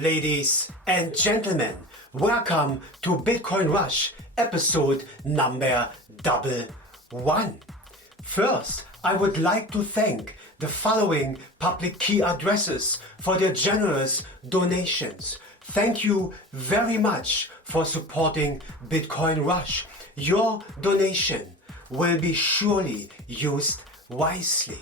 Ladies and gentlemen, welcome to Bitcoin Rush episode number 111. First, I would like to thank the following public key addresses for their generous donations. Thank you very much for supporting Bitcoin Rush. Your donation will be surely used wisely.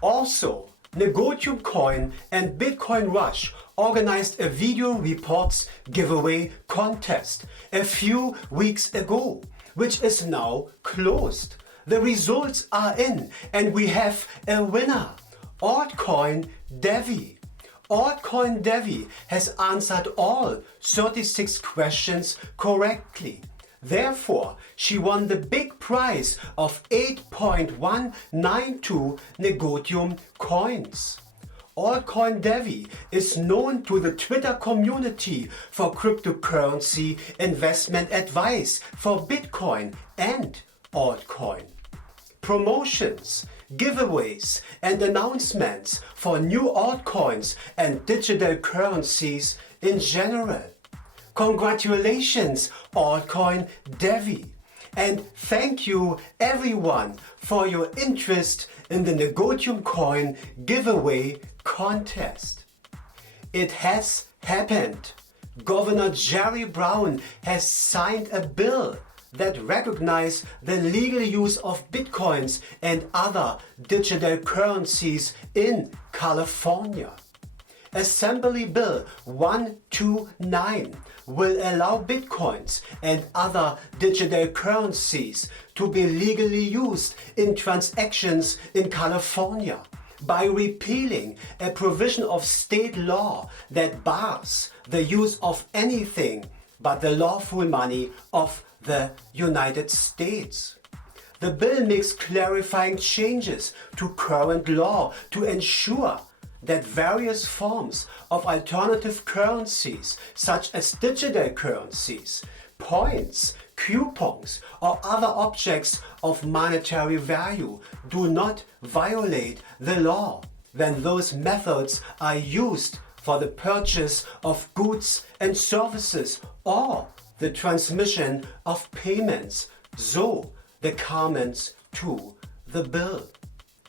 Also, Negotium Coin and Bitcoin Rush organized a video reports giveaway contest a few weeks ago, which is now closed. The results are in and we have a winner, Altcoin Devi. Altcoin Devi has answered all 36 questions correctly. Therefore, she won the big prize of 8.192 Negotium coins. Altcoin Devi is known to the Twitter community for cryptocurrency investment advice for Bitcoin and altcoin. Promotions, giveaways and announcements for new altcoins and digital currencies in general. Congratulations, Altcoin Devi, and thank you everyone for your interest in the Negotium Coin giveaway contest. It has happened. Governor Jerry Brown has signed a bill that recognizes the legal use of bitcoins and other digital currencies in California. Assembly Bill 129 will allow bitcoins and other digital currencies to be legally used in transactions in California by repealing a provision of state law that bars the use of anything but the lawful money of the United States. The bill makes clarifying changes to current law to ensure that various forms of alternative currencies, such as digital currencies, points, coupons, or other objects of monetary value, do not violate the law when those methods are used for the purchase of goods and services or the transmission of payments. So the comments to the bill.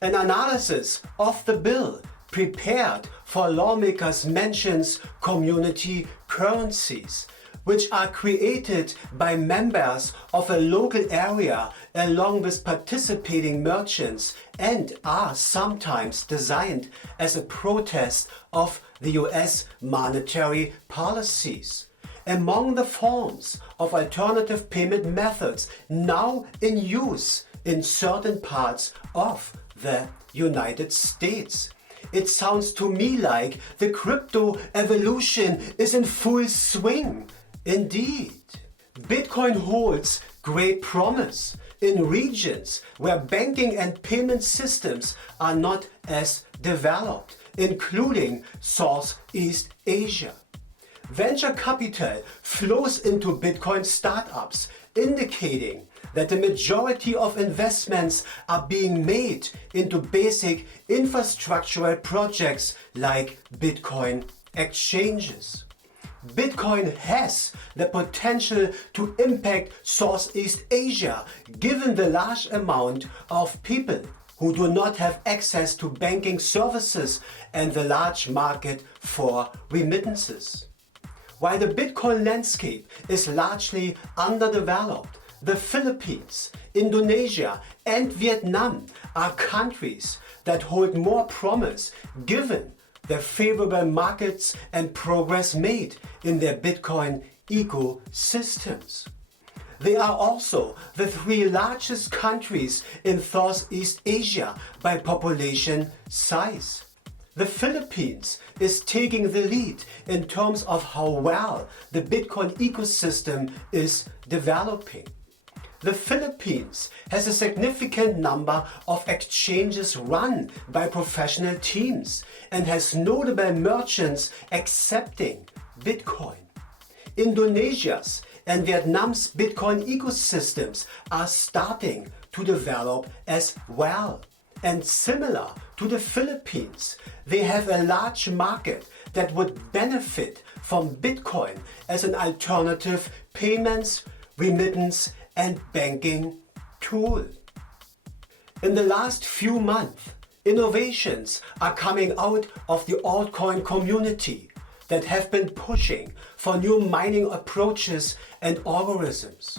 An analysis of the bill prepared for lawmakers mentions community currencies, which are created by members of a local area along with participating merchants and are sometimes designed as a protest of the US monetary policies. Among the forms of alternative payment methods now in use in certain parts of the United States. It sounds to me like the crypto evolution is in full swing. Indeed. Bitcoin holds great promise in regions where banking and payment systems are not as developed, including Southeast Asia. Venture capital flows into Bitcoin startups, indicating that the majority of investments are being made into basic infrastructural projects like Bitcoin exchanges. Bitcoin has the potential to impact Southeast Asia given the large amount of people who do not have access to banking services and the large market for remittances. While the Bitcoin landscape is largely underdeveloped, the Philippines, Indonesia and Vietnam are countries that hold more promise given the favorable markets and progress made in their Bitcoin ecosystems. They are also the 3 largest countries in Southeast Asia by population size. The Philippines is taking the lead in terms of how well the Bitcoin ecosystem is developing. The Philippines has a significant number of exchanges run by professional teams and has notable merchants accepting Bitcoin. Indonesia's and Vietnam's Bitcoin ecosystems are starting to develop as well. And similar to the Philippines, they have a large market that would benefit from Bitcoin as an alternative payments, remittance and banking tool. In the last few months, innovations are coming out of the altcoin community that have been pushing for new mining approaches and algorithms.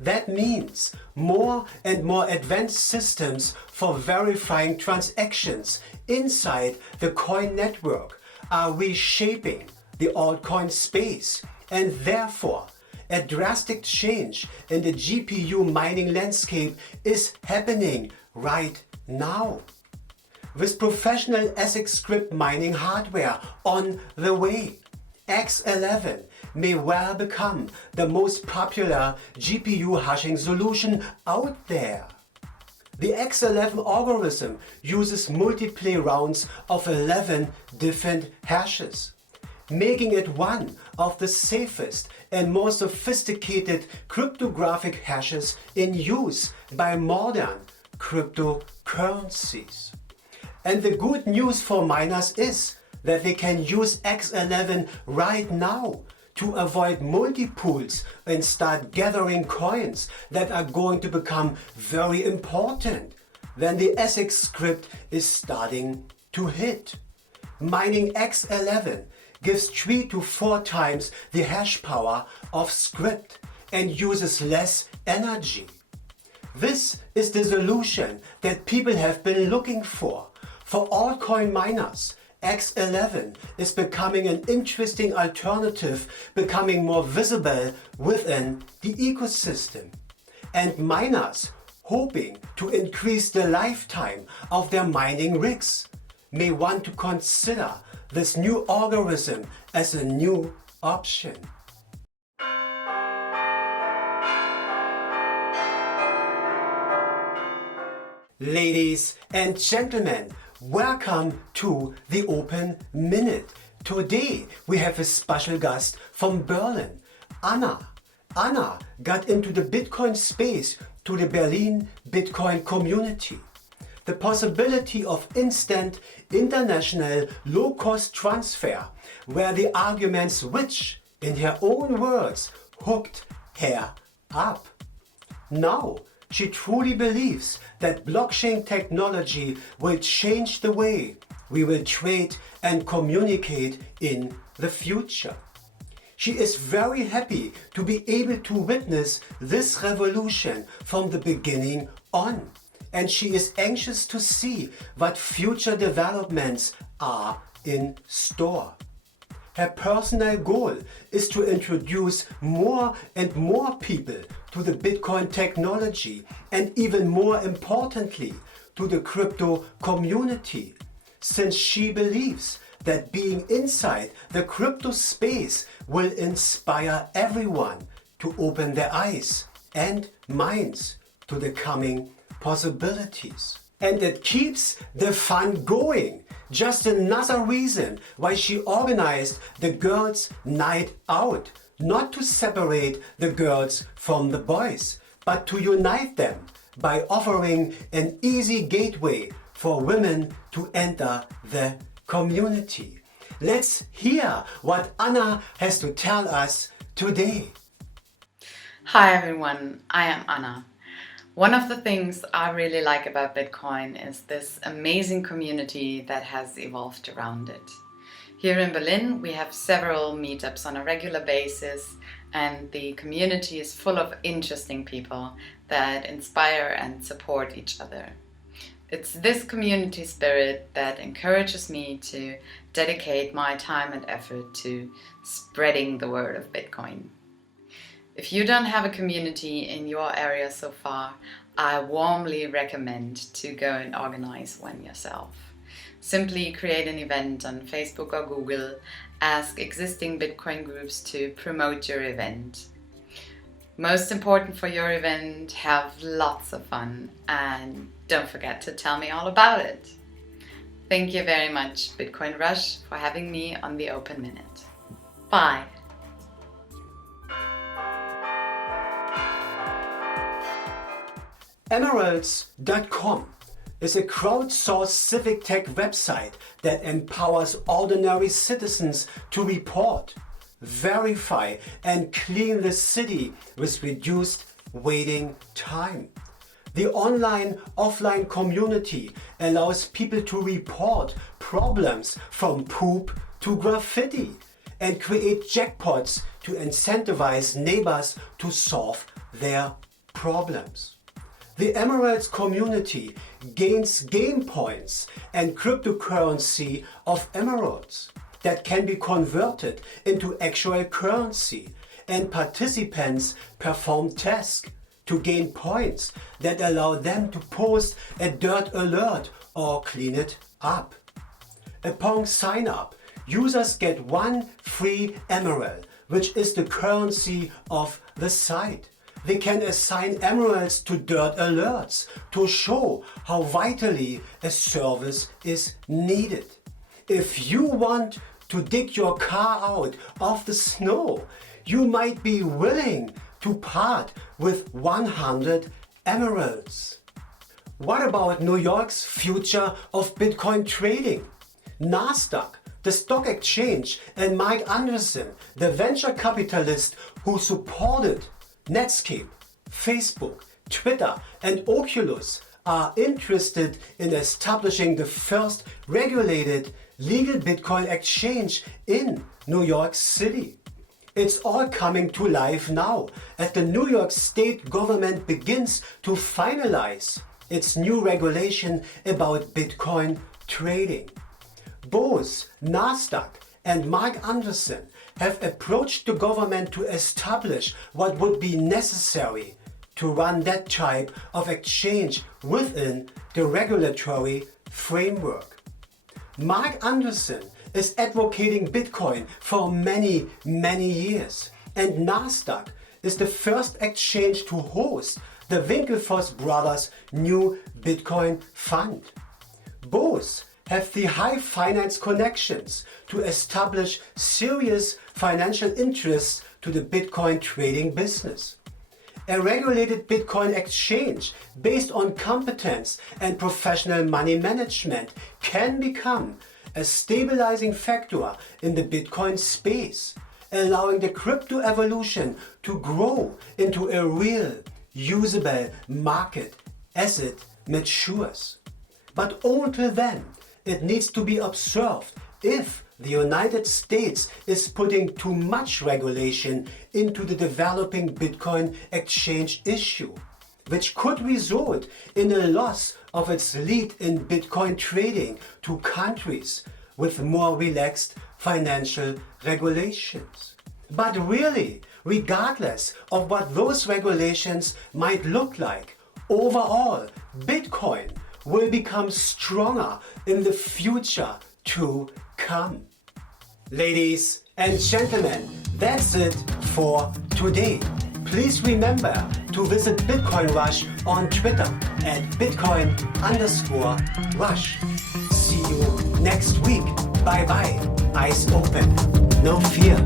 That means more and more advanced systems for verifying transactions inside the coin network are reshaping the altcoin space, and therefore a drastic change in the GPU mining landscape is happening right now. With professional ASIC script mining hardware on the way, X11 may well become the most popular GPU hashing solution out there. The X11 algorithm uses multiple rounds of 11 different hashes, making it one of the safest and more sophisticated cryptographic hashes in use by modern cryptocurrencies. And the good news for miners is that they can use X11 right now to avoid multi-pools and start gathering coins that are going to become very important when the ASIC script is starting to hit. Mining X11 gives 3 to 4 times the hash power of script and uses less energy. This is the solution that people have been looking for. For altcoin miners, X11 is becoming an interesting alternative, becoming more visible within the ecosystem. And miners hoping to increase the lifetime of their mining rigs may want to consider this new algorithm as a new option. Ladies and gentlemen, welcome to the Open Minute. Today we have a special guest from Berlin, Anna. Anna got into the Bitcoin space to the Berlin Bitcoin community. The possibility of instant international low-cost transfer were the arguments which, in her own words, hooked her up. Now, she truly believes that blockchain technology will change the way we will trade and communicate in the future. She is very happy to be able to witness this revolution from the beginning on, and she is anxious to see what future developments are in store. Her personal goal is to introduce more and more people to the Bitcoin technology and, even more importantly, to the crypto community, since she believes that being inside the crypto space will inspire everyone to open their eyes and minds to the coming possibilities. And it keeps the fun going. Just another reason why she organized the Girls' Night Out. Not to separate the girls from the boys, but to unite them by offering an easy gateway for women to enter the community. Let's hear what Anna has to tell us today. Hi everyone, I am Anna. One of the things I really like about Bitcoin is this amazing community that has evolved around it. Here in Berlin, we have several meetups on a regular basis, and the community is full of interesting people that inspire and support each other. It's this community spirit that encourages me to dedicate my time and effort to spreading the word of Bitcoin. If you don't have a community in your area so far, I warmly recommend to go and organize one yourself. Simply create an event on Facebook or Google, ask existing Bitcoin groups to promote your event. Most important for your event, have lots of fun and don't forget to tell me all about it. Thank you very much, Bitcoin Rush, for having me on the Open Minute. Bye. Emeralds.com is a crowdsourced civic tech website that empowers ordinary citizens to report, verify, and clean the city with reduced waiting time. The online-offline community allows people to report problems from poop to graffiti and create jackpots to incentivize neighbors to solve their problems. The Emeralds community gains game points and cryptocurrency of emeralds that can be converted into actual currency, and participants perform tasks to gain points that allow them to post a dirt alert or clean it up. Upon sign up, users get one free emerald, which is the currency of the site. They can assign emeralds to dirt alerts to show how vitally a service is needed. If you want to dig your car out of the snow, you might be willing to part with 100 emeralds. What about New York's future of Bitcoin trading? NASDAQ, the stock exchange, and Marc, the venture capitalist who supported Netscape, Facebook, Twitter, and Oculus, are interested in establishing the first regulated legal Bitcoin exchange in New York City. It's all coming to life now as the New York State government begins to finalize its new regulation about Bitcoin trading. Both NASDAQ and Marc have approached the government to establish what would be necessary to run that type of exchange within the regulatory framework. Marc is advocating Bitcoin for many years, and NASDAQ is the first exchange to host the Winklevoss brothers' new Bitcoin fund. Both have the high finance connections to establish serious financial interests to the Bitcoin trading business. A regulated Bitcoin exchange based on competence and professional money management can become a stabilizing factor in the Bitcoin space, allowing the crypto evolution to grow into a real, usable market as it matures. But until then, it needs to be observed if the United States is putting too much regulation into the developing Bitcoin exchange issue, which could result in a loss of its lead in Bitcoin trading to countries with more relaxed financial regulations. But really, regardless of what those regulations might look like, overall, Bitcoin will become stronger in the future to come. Ladies and gentlemen, that's it for today. Please remember to visit Bitcoin Rush on Twitter at Bitcoin_Rush. See you next week. Bye bye. Eyes open. No fear.